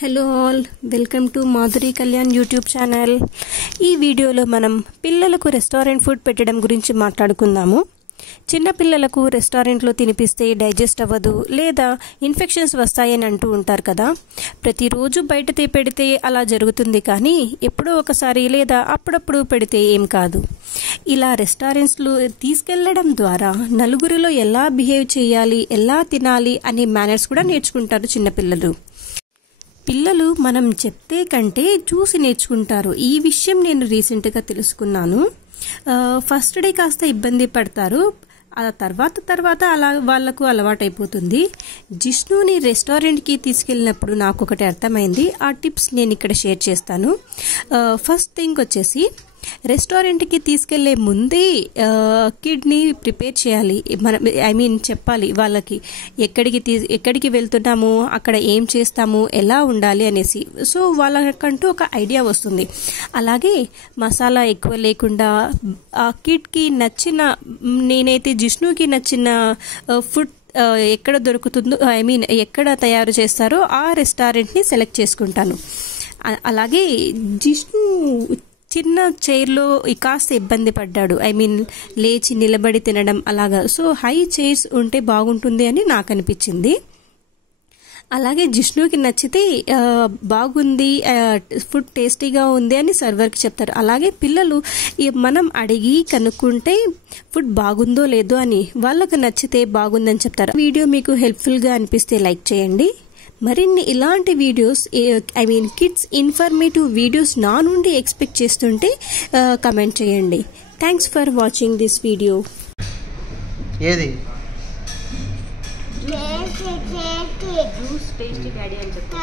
Hello all, welcome to Madhuri Kalyan YouTube channel. ఈ వీడియోలో మనం పిల్లలకు రెస్టారెంట్ ఫుడ్ పెట్టడం గురించి మాట్లాడుకుందాము. చిన్న పిల్లలకు రెస్టారెంట్లో తినిపిస్తే డైజెస్ట్ అవ్వదు లేదా ఇన్ఫెక్షన్స్ వస్తాయని అంటూ ఉంటారు కదా. ప్రతిరోజు బయట పెడితే అలా జరుగుతుంది, కానీ ఎప్పుడో ఒకసారి లేదా అప్పుడప్పుడు పెడితే ఏం కాదు. ఇలా రెస్టారెంట్స్లో తీసుకెళ్లడం ద్వారా నలుగురిలో ఎలా బిహేవ్ చేయాలి, ఎలా తినాలి అనే మేనర్స్ కూడా నేర్చుకుంటారు చిన్నపిల్లలు. పిల్లలు మనం చెప్తే కంటే చూసి నేర్చుకుంటారు. ఈ విషయం నేను రీసెంట్గా తెలుసుకున్నాను. ఫస్ట్ డే కాస్త ఇబ్బంది పడతారు, ఆ తర్వాత అలా వాళ్లకు అలవాటైపోతుంది. జిష్ణుని రెస్టారెంట్కి తీసుకెళ్ళినప్పుడు నాకు ఒకటి అర్థమైంది. ఆ టిప్స్ నేను ఇక్కడ షేర్ చేస్తాను. ఫస్ట్ థింగ్ వచ్చేసి, రెస్టారెంట్కి తీసుకెళ్లే ముందే కిడ్ని ప్రిపేర్ చేయాలి. మనం చెప్పాలి వాళ్ళకి ఎక్కడికి వెళ్తున్నాము, అక్కడ ఏం చేస్తాము, ఎలా ఉండాలి అనేసి. సో వాళ్ళకంటూ ఒక ఐడియా వస్తుంది. అలాగే మసాలా ఎక్కువ లేకుండా ఆ కిడ్కి నచ్చిన, నేనైతే జిష్ణుకి నచ్చిన ఫుడ్ ఎక్కడ దొరుకుతుందో, ఎక్కడ తయారు చేస్తారో ఆ రెస్టారెంట్ని సెలెక్ట్ చేసుకుంటాను. అలాగే జిష్ణు చిన్న చైర్లో కాస్త ఇబ్బంది పడ్డాడు, లేచి నిలబడి తినడం అలాగా. సో హై చైర్స్ ఉంటే బాగుంటుంది అని నాకు అనిపించింది. అలాగే జిష్ణుకి నచ్చితే బాగుంది, ఫుడ్ టేస్టీగా ఉంది అని సర్వర్కి చెప్తారు. అలాగే పిల్లలు మనం అడిగి కనుక్కుంటే ఫుడ్ బాగుందో లేదో అని, వాళ్ళకు నచ్చితే బాగుందని చెప్తారు. వీడియో మీకు హెల్ప్ఫుల్గా అనిపిస్తే లైక్ చేయండి. మరిన్ని ఇలాంటి వీడియోస్, కిడ్స్ ఇన్ఫర్మేటివ్ వీడియోస్ నా నుండి ఎక్స్పెక్ట్ చేస్తుంటే కమెంట్ చేయండి. Thanks for watching this video. ఏది జ్యూస్ టేస్టీ డాడీ అని చెప్పి